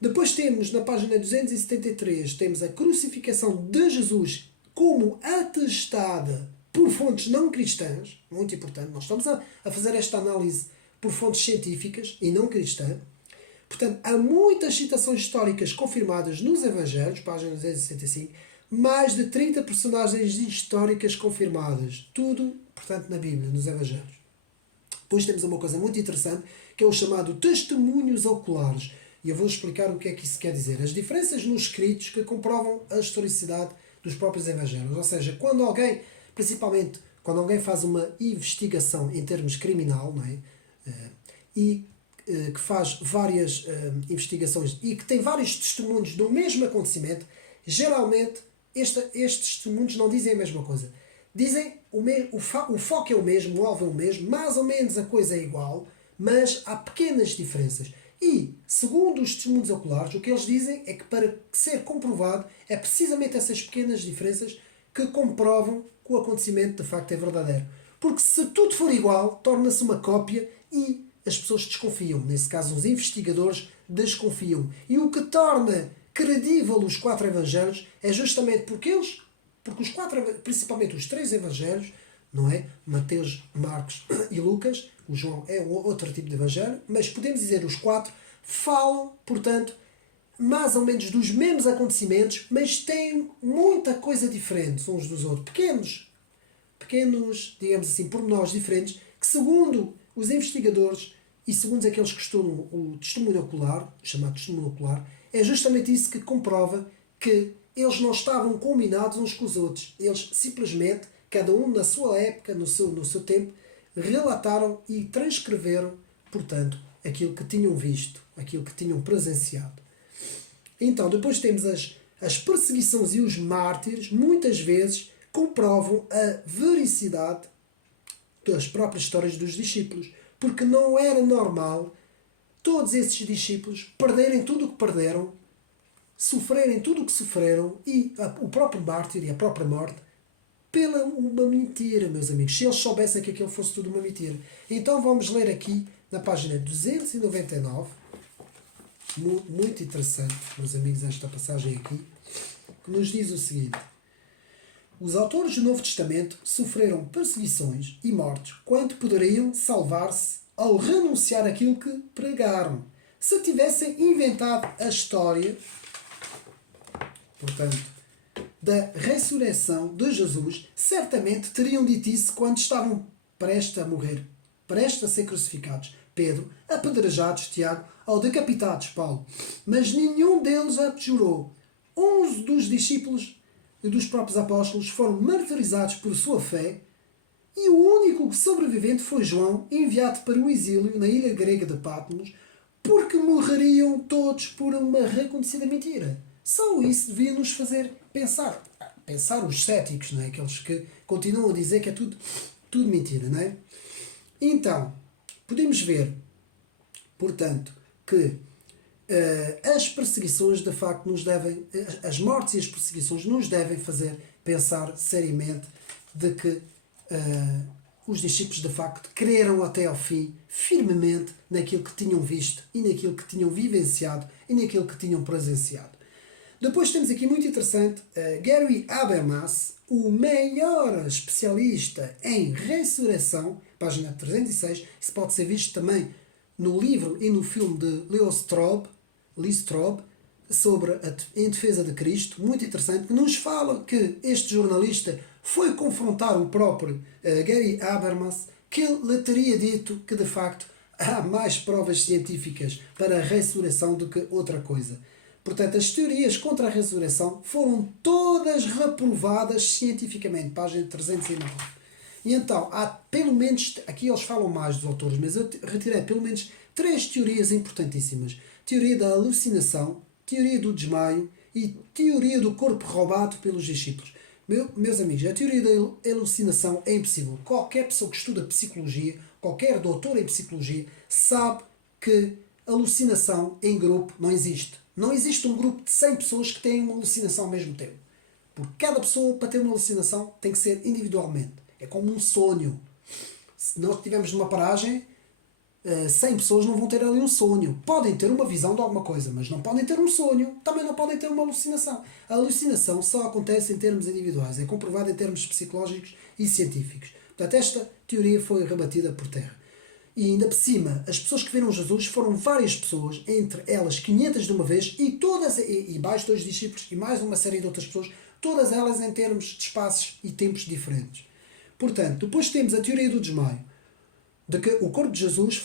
Depois temos, na página 273, temos a crucificação de Jesus como atestada por fontes não cristãs. Muito importante. Nós estamos a fazer esta análise por fontes científicas e não cristãs. Portanto, há muitas citações históricas confirmadas nos Evangelhos, página 265, mais de 30 personagens históricas confirmadas. Tudo, portanto, na Bíblia, nos Evangelhos. Depois temos uma coisa muito interessante, que é o chamado testemunhos oculares. E eu vou explicar o que é que isso quer dizer. As diferenças nos escritos que comprovam a historicidade dos próprios Evangelhos. Ou seja, quando alguém, principalmente quando alguém faz uma investigação em termos criminal, não é? E que faz várias investigações e que tem vários testemunhos do mesmo acontecimento, geralmente estes testemunhos não dizem a mesma coisa. Dizem o foco é o mesmo, o alvo é o mesmo, mais ou menos a coisa é igual, mas há pequenas diferenças. E, segundo os testemunhos oculares, o que eles dizem é que para ser comprovado é precisamente essas pequenas diferenças que comprovam que o acontecimento de facto é verdadeiro. Porque se tudo for igual, torna-se uma cópia e as pessoas desconfiam. Nesse caso, os investigadores desconfiam. E o que torna credível os 4 Evangelhos é justamente porque os 4, principalmente os 3 Evangelhos, não é? Mateus, Marcos e Lucas, o João é outro tipo de Evangelho, mas podemos dizer os 4 falam, portanto, mais ou menos dos mesmos acontecimentos, mas têm muita coisa diferente uns dos outros. Pequenos, digamos assim, pormenores diferentes, que segundo os investigadores e segundo aqueles que estudam o testemunho ocular, chamado testemunho ocular, é justamente isso que comprova que eles não estavam combinados uns com os outros. Eles simplesmente, cada um na sua época, no seu tempo, relataram e transcreveram portanto, aquilo que tinham visto, aquilo que tinham presenciado. Então, depois temos as perseguições e os mártires, muitas vezes comprovam a vericidade das próprias histórias dos discípulos, porque não era normal todos esses discípulos perderem tudo o que perderam, sofrerem tudo o que sofreram e o próprio mártir e a própria morte pela uma mentira, meus amigos. Se eles soubessem que aquilo fosse tudo uma mentira. Então vamos ler aqui na página 299, muito interessante, meus amigos, esta passagem aqui, que nos diz o seguinte: os autores do Novo Testamento sofreram perseguições e mortes quando poderiam salvar-se ao renunciar àquilo que pregaram. Se tivessem inventado a história, portanto, da ressurreição de Jesus, certamente teriam dito isso quando estavam prestes a morrer, prestes a ser crucificados. Pedro, apedrejados, Tiago, ou decapitados, Paulo. Mas nenhum deles abjurou. 11 dos discípulos e dos próprios apóstolos foram martirizados por sua fé e o único sobrevivente foi João, enviado para o exílio na ilha grega de Patmos, porque morreriam todos por uma reconhecida mentira. Só isso devia nos fazer pensar. Pensar os céticos, não é? Aqueles que continuam a dizer que é tudo mentira, não é? Então, podemos ver, portanto, que as perseguições de facto nos devem, as mortes e as perseguições nos devem fazer pensar seriamente de que os discípulos de facto creram até ao fim, firmemente, naquilo que tinham visto e naquilo que tinham vivenciado e naquilo que tinham presenciado. Depois temos aqui muito interessante Gary Habermas, o maior especialista em ressurreição, página 306. Isso pode ser visto também no livro e no filme de Lee Strobel, sobre em defesa de Cristo, muito interessante, que nos fala que este jornalista foi confrontar o próprio Gary Habermas, que ele lhe teria dito que de facto há mais provas científicas para a ressurreição do que outra coisa. Portanto, as teorias contra a ressurreição foram todas reprovadas cientificamente, página 309. E então, há pelo menos, aqui eles falam mais dos autores, mas eu retirei pelo menos 3 teorias importantíssimas. Teoria da alucinação, teoria do desmaio e teoria do corpo roubado pelos discípulos. Meus amigos, a teoria da alucinação é impossível. Qualquer pessoa que estuda psicologia, qualquer doutor em psicologia, sabe que alucinação em grupo não existe. Não existe um grupo de 100 pessoas que têm uma alucinação ao mesmo tempo. Porque cada pessoa, para ter uma alucinação, tem que ser individualmente. É como um sonho. Se nós estivermos numa paragem, 100 pessoas não vão ter ali um sonho. Podem ter uma visão de alguma coisa, mas não podem ter um sonho. Também não podem ter uma alucinação. A alucinação só acontece em termos individuais. É comprovada em termos psicológicos e científicos. Portanto, esta teoria foi rebatida por terra. E ainda por cima, as pessoas que viram Jesus foram várias pessoas, entre elas 500 de uma vez, e todas, e mais 2 discípulos, e mais uma série de outras pessoas, todas elas em termos de espaços e tempos diferentes. Portanto, depois temos a teoria do desmaio, de que o corpo de Jesus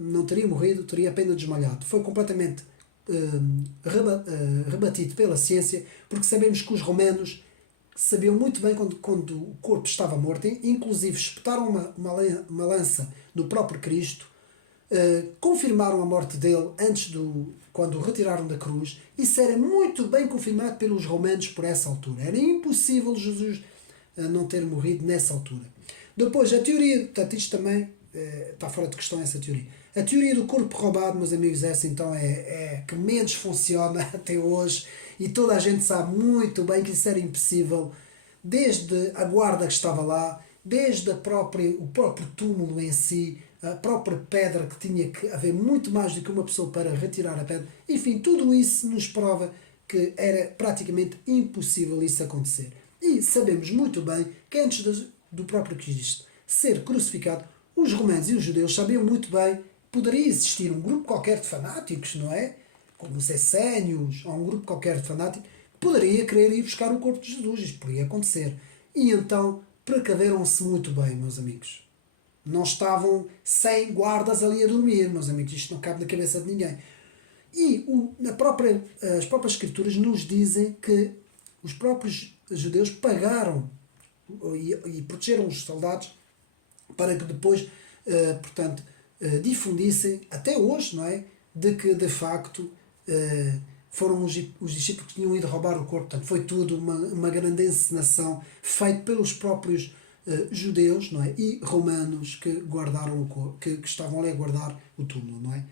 não teria morrido, teria apenas desmaiado. Foi completamente rebatido pela ciência, porque sabemos que os romanos sabiam muito bem quando o corpo estava morto, inclusive espetaram uma lança no próprio Cristo, confirmaram a morte dele quando o retiraram da cruz. Isso era muito bem confirmado pelos romanos por essa altura. Era impossível Jesus não ter morrido nessa altura. Depois, a teoria, portanto, isto também está fora de questão, essa teoria. A teoria do corpo roubado, meus amigos, essa então é que menos funciona até hoje, e toda a gente sabe muito bem que isso era impossível, desde a guarda que estava lá, desde o próprio túmulo em si, a própria pedra, que tinha que haver muito mais do que uma pessoa para retirar a pedra. Enfim, tudo isso nos prova que era praticamente impossível isso acontecer. E sabemos muito bem que antes do próprio Cristo ser crucificado, os romanos e os judeus sabiam muito bem que poderia existir um grupo qualquer de fanáticos, não é? Como os essénios, ou um grupo qualquer de fanáticos, que poderia querer ir buscar o corpo de Jesus. Isto poderia acontecer. E então precaveram-se muito bem, meus amigos. Não estavam sem guardas ali a dormir, meus amigos. Isto não cabe na cabeça de ninguém. E as próprias escrituras nos dizem que os próprios judeus pagaram e protegeram os soldados para que depois, portanto, difundissem, até hoje, não é? De que, de facto, foram os discípulos que tinham ido roubar o corpo. Portanto, foi tudo uma grande encenação feita pelos próprios judeus, não é? E romanos que guardaram o corpo, que estavam ali a guardar o túmulo, não é?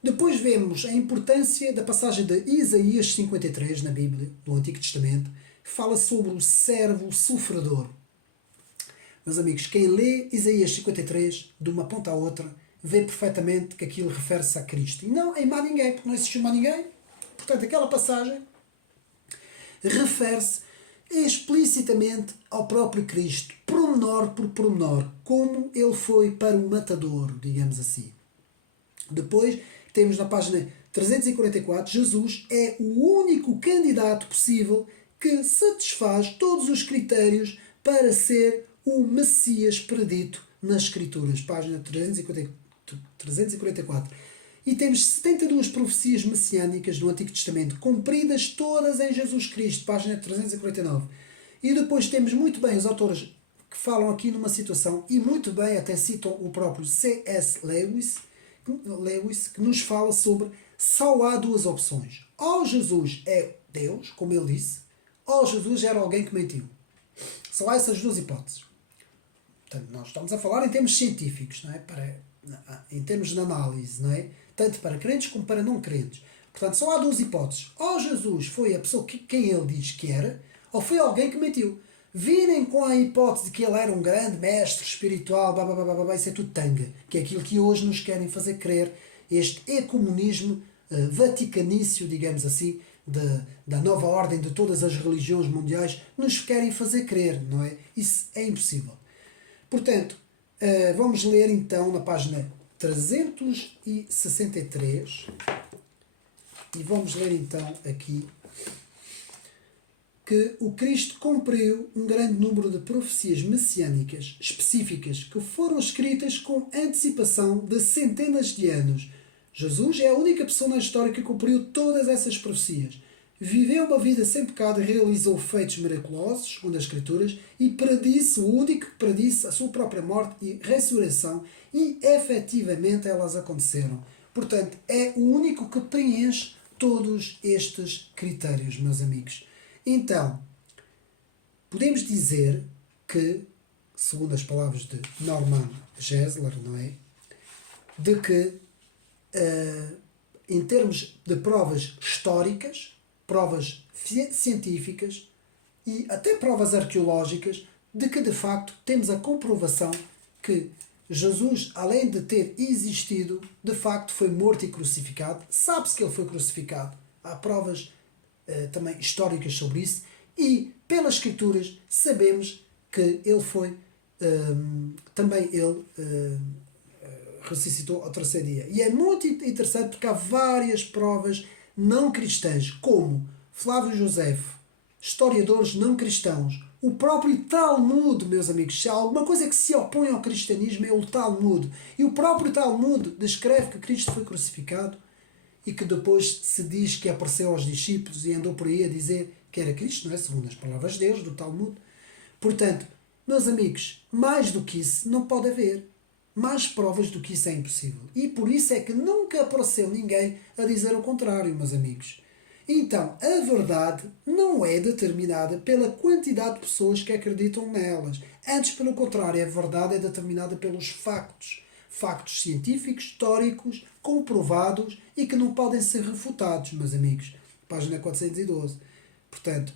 Depois vemos a importância da passagem de Isaías 53 na Bíblia, do Antigo Testamento, que fala sobre o servo sofredor. Meus amigos, quem lê Isaías 53 de uma ponta à outra vê perfeitamente que aquilo refere-se a Cristo. E não em mais ninguém, porque não existiu mais ninguém. Portanto, aquela passagem refere-se explicitamente ao próprio Cristo, pormenor por pormenor, como ele foi para o matador, digamos assim. Depois, temos na página 344, Jesus é o único candidato possível que satisfaz todos os critérios para ser o Messias predito nas Escrituras. Página 344. E temos 72 profecias messiânicas do Antigo Testamento, cumpridas todas em Jesus Cristo. Página 349. E depois temos muito bem os autores que falam aqui numa situação, e muito bem até citam o próprio C.S. Lewis, que nos fala sobre só há duas opções. Ou Jesus é Deus, como ele disse, ou Jesus era alguém que mentiu. Só há essas duas hipóteses. Portanto, nós estamos a falar em termos científicos, não é? Em termos de análise, não é? Tanto para crentes como para não crentes. Portanto, só há duas hipóteses. Ou Jesus foi a pessoa quem ele diz que era, ou foi alguém que mentiu. Virem com a hipótese de que ele era um grande mestre espiritual, isso é tudo tanga, que é aquilo que hoje nos querem fazer crer, este ecumenismo vaticanício, digamos assim, da nova ordem de todas as religiões mundiais, nos querem fazer crer, não é? Isso é impossível. Portanto, vamos ler então na página 363 e vamos ler então aqui que o Cristo cumpriu um grande número de profecias messiânicas específicas que foram escritas com antecipação de centenas de anos. Jesus é a única pessoa na história que cumpriu todas essas profecias. Viveu uma vida sem pecado e realizou feitos miraculosos, segundo as Escrituras, e predisse, o único que predisse a sua própria morte e ressurreição, e efetivamente elas aconteceram. Portanto, é o único que preenche todos estes critérios, meus amigos. Então, podemos dizer que, segundo as palavras de Norman Geisler, não é? De que, em termos de provas históricas, provas científicas e até provas arqueológicas, de que de facto temos a comprovação que Jesus, além de ter existido, de facto foi morto e crucificado. Sabe-se que ele foi crucificado. Há provas também históricas sobre isso, e pelas Escrituras sabemos que ele foi também ele ressuscitou ao terceiro dia. E é muito interessante porque há várias provas não cristãs, como Flávio Josefo, historiadores não cristãos, o próprio Talmud, meus amigos. Se há alguma coisa que se opõe ao cristianismo é o Talmud. E o próprio Talmud descreve que Cristo foi crucificado e que depois se diz que apareceu aos discípulos e andou por aí a dizer que era Cristo, não é? Segundo as palavras deles, do Talmud. Portanto, meus amigos, mais do que isso não pode haver. Mais provas do que isso é impossível. E por isso é que nunca apareceu ninguém a dizer o contrário, meus amigos. Então, a verdade não é determinada pela quantidade de pessoas que acreditam nelas. Antes, pelo contrário, a verdade é determinada pelos factos. Factos científicos, históricos, comprovados e que não podem ser refutados, meus amigos. Página 412. Portanto,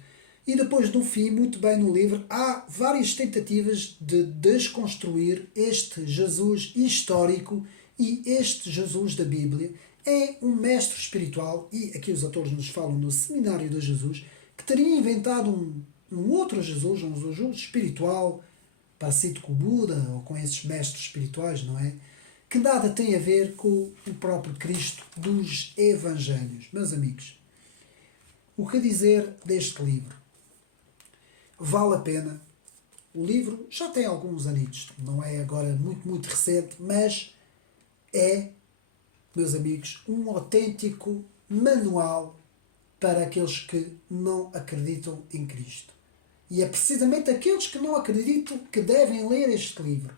e depois no fim, muito bem no livro, há várias tentativas de desconstruir este Jesus histórico e este Jesus da Bíblia. É um mestre espiritual, e aqui os autores nos falam no Seminário de Jesus, que teria inventado um outro Jesus, um Jesus espiritual, parecido com o Buda ou com esses mestres espirituais, não é? Que nada tem a ver com o próprio Cristo dos Evangelhos. Meus amigos, o que dizer deste livro? Vale a pena. O livro já tem alguns anitos, não é agora muito recente, mas é, meus amigos, um autêntico manual para aqueles que não acreditam em Cristo. E é precisamente aqueles que não acreditam que devem ler este livro.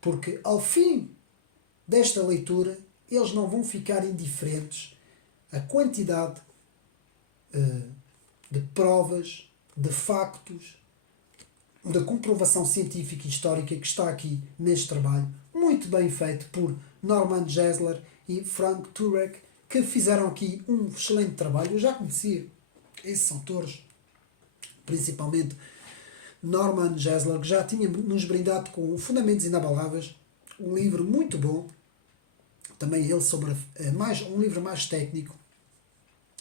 Porque ao fim desta leitura, eles não vão ficar indiferentes à quantidade de provas, de factos, da comprovação científica e histórica que está aqui neste trabalho, muito bem feito por Norman Geisler e Frank Turek, que fizeram aqui um excelente trabalho. Eu já conhecia esses autores, principalmente Norman Geisler, que já tinha nos brindado com Fundamentos Inabaláveis, um livro muito bom, também ele sobre um livro mais técnico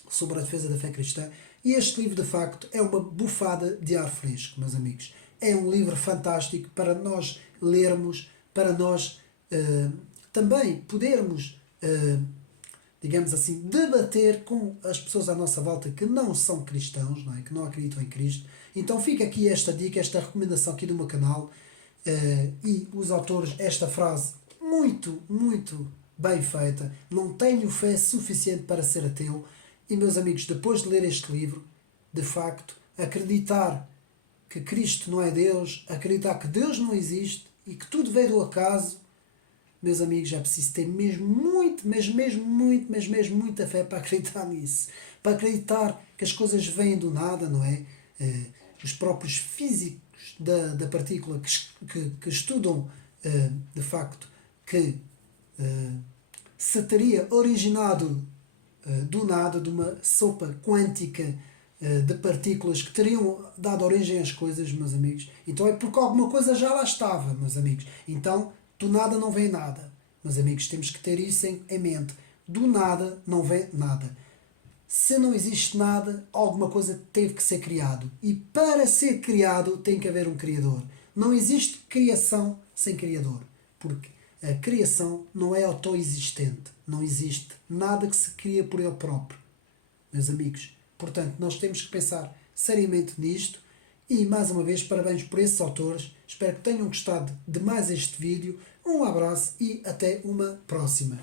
sobre a defesa da fé cristã. E este livro, de facto, é uma bufada de ar fresco, meus amigos. É um livro fantástico para nós lermos, para nós também podermos, digamos assim, debater com as pessoas à nossa volta que não são cristãos, não é? Que não acreditam em Cristo. Então fica aqui esta dica, esta recomendação aqui do meu canal, e os autores, esta frase muito, muito bem feita: não tenho fé suficiente para ser ateu. E, meus amigos, depois de ler este livro, de facto, acreditar que Cristo não é Deus, acreditar que Deus não existe e que tudo veio do acaso, meus amigos, é preciso ter mesmo muito, mas mesmo muita fé para acreditar nisso. Para acreditar que as coisas vêm do nada, não é? Os próprios físicos da partícula que estudam, de facto, que se teria originado do nada, de uma sopa quântica de partículas que teriam dado origem às coisas, meus amigos. Então é porque alguma coisa já lá estava, meus amigos. Então, do nada não vem nada. Meus amigos, temos que ter isso em mente. Do nada não vem nada. Se não existe nada, alguma coisa teve que ser criado. E para ser criado tem que haver um Criador. Não existe criação sem Criador. Porque a criação não é autoexistente. Não existe nada que se cria por ele próprio, meus amigos. Portanto, nós temos que pensar seriamente nisto. E, mais uma vez, parabéns por esses autores. Espero que tenham gostado de mais este vídeo. Um abraço e até uma próxima.